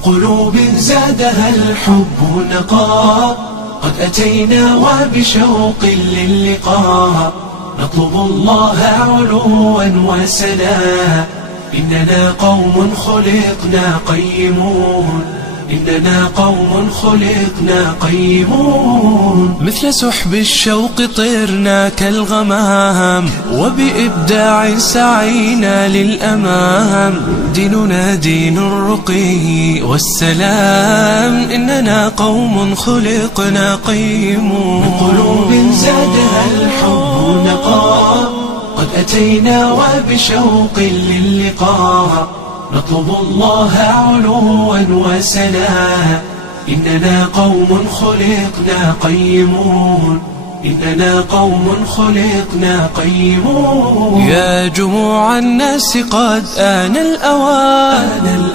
بقلوب زادها الحب نقاء، قد أتينا وبشوق للقاء، نطلب الله علوا وسنا. إننا قوم خلقنا قيمون، إننا قوم خلقنا قيمون. مثل سحب الشوق طرنا كالغمام، وبإبداع سعينا للأمام. ديننا دين الرقي والسلام، إننا قوم خلقنا قيمون. بقلوب زادها الحب نقاء، قد أتينا وبشوق للقاء، نطلب الله علوا وسنا. إننا قوم خلقنا قيمون، إننا قوم خلقنا قيمون. يا جموع الناس قد آن الأوان،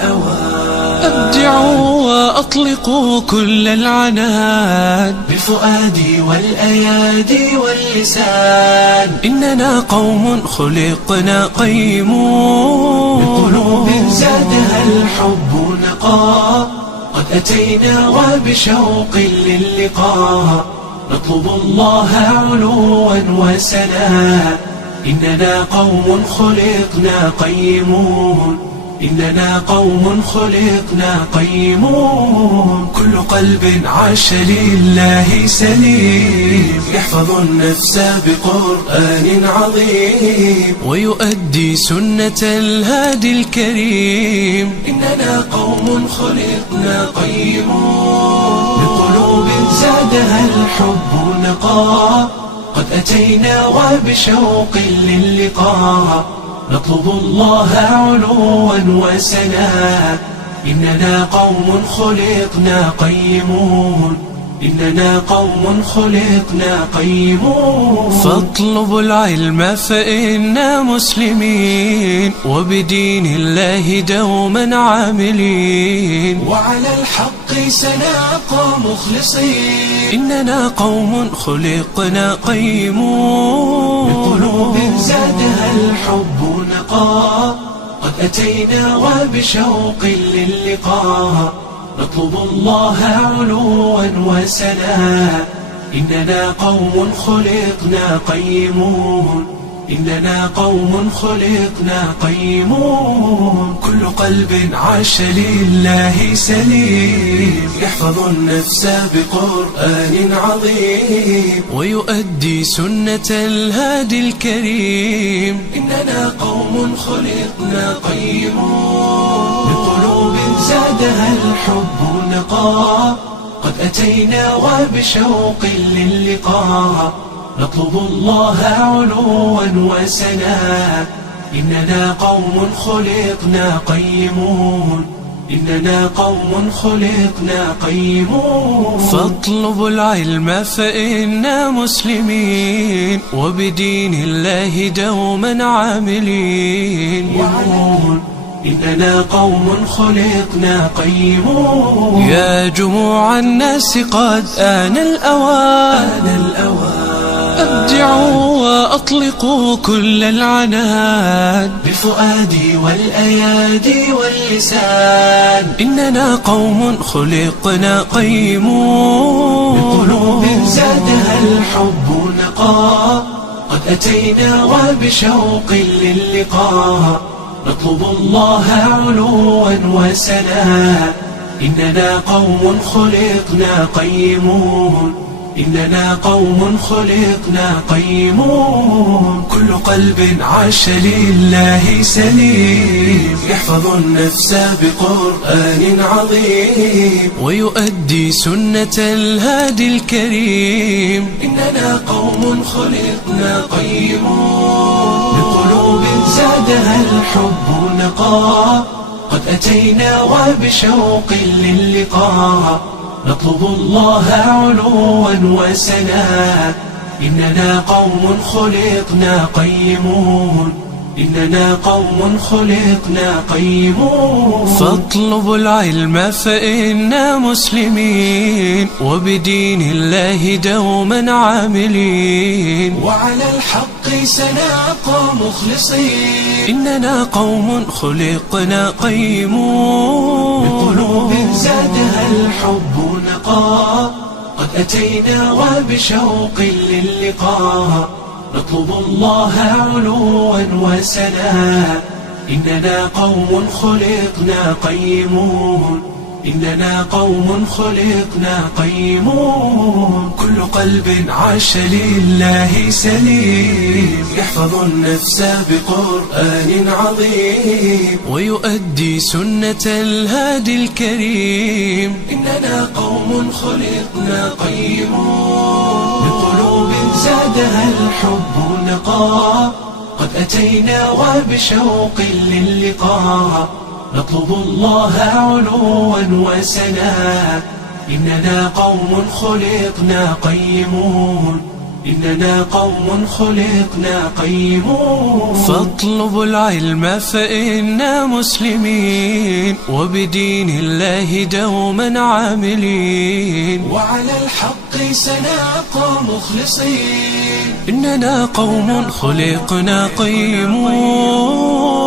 أبدعوا وأطلقوا كل العنان، بالفؤاد والأيادي واللسان. إننا قوم خلقنا قيمون. بقلوب زادها الحب نقاء، قد أتينا وبشوق للقاء، نطلب الله علوا وسنا. إننا قوم خلقنا قيمون، إننا قوم خلقنا قيمون. كل قلب عاش لله سليم، يحفظ النفس بقرآن عظيم، ويؤدي سنة الهادي الكريم. إننا قوم خلقنا قيمون. بقلوب زادها الحب نقاء، قد أتينا وبشوق للقاء، نطلب الله علوا وسنا. إننا قوم خلقنا قيمون، إننا قوم خلقنا قيمون. فاطلبوا العلم فإنا مسلمين، وبدين الله دوما عاملين، وعلى الحق سنبقى مخلصين. إننا قوم خلقنا قيمون. بقلوب زادها الحب نقاء، قد أتينا وبشوق للقاء، نطلب الله علوا وسنا. إننا قوم خلقنا قيمون، إننا قوم خلقنا قيمون. كل قلب عاش لله سليم، يحفظ النفس بقرآن عظيم، ويؤدي سنة الهادي الكريم. إننا قوم خلقنا قيمون. بقلوب زادها الحب نقاء، قد أتينا وبشوق للقاء، نطلب الله علوا وسنا. إننا قوم خلقنا قيمون، إننا قوم خلقنا قيمون. فاطلبوا العلم فإنا مسلمين، وبدين الله دوما عاملين. إننا قوم خلقنا قيمون. يا جموع الناس قد آن الأوان، أبدعوا وأطلقوا كل العنان، بالفؤاد والأيادي واللسان. إننا قوم خلقنا قيمون. بقلوب زادها الحب نقاء، قد أتينا وبشوق للقاء، نطلب الله علوا وسنا. إننا قوم خلقنا قيمون، إننا قوم خلقنا قيمون. كل قلب عاش لله سليم، يحفظ النفس بقرآن عظيم، ويؤدي سنة الهادي الكريم. إننا قوم خلقنا قيمون. بقلوب زادها الحب نقاء، قد أتينا وبشوق للقاء، نطلب الله علوا وسنا. إننا قوم خلقنا قيمون، إننا قوم خلقنا قيمون. فاطلبوا العلم فإنا مسلمين، وبدين الله دوما عاملين، وعلى الحق سنبقى مخلصين. إننا قوم خلقنا قيمون. بقلوب أتينا وبشوق للقاء نطلب الله علوا وسنا. إننا قوم خلقنا قيمون، إننا قوم خلقنا قيمون. كل قلب عاش لله سليم يحفظ النفس بقرآن عظيم ويؤدي سنة الهادي الكريم. إننا قوم خلقنا قيمون بقلوب زادها الحب نقاء. قد أتينا وبشوق للقاء نطلب الله علوا وسنا. إننا قوم خلقنا قيمون، إننا قوم خلقنا قيمون. فاطلبوا العلم فإنا مسلمين وبدين الله دوما عاملين وعلى الحق سنبقى مخلصين. إننا قوم خلقنا قيمون.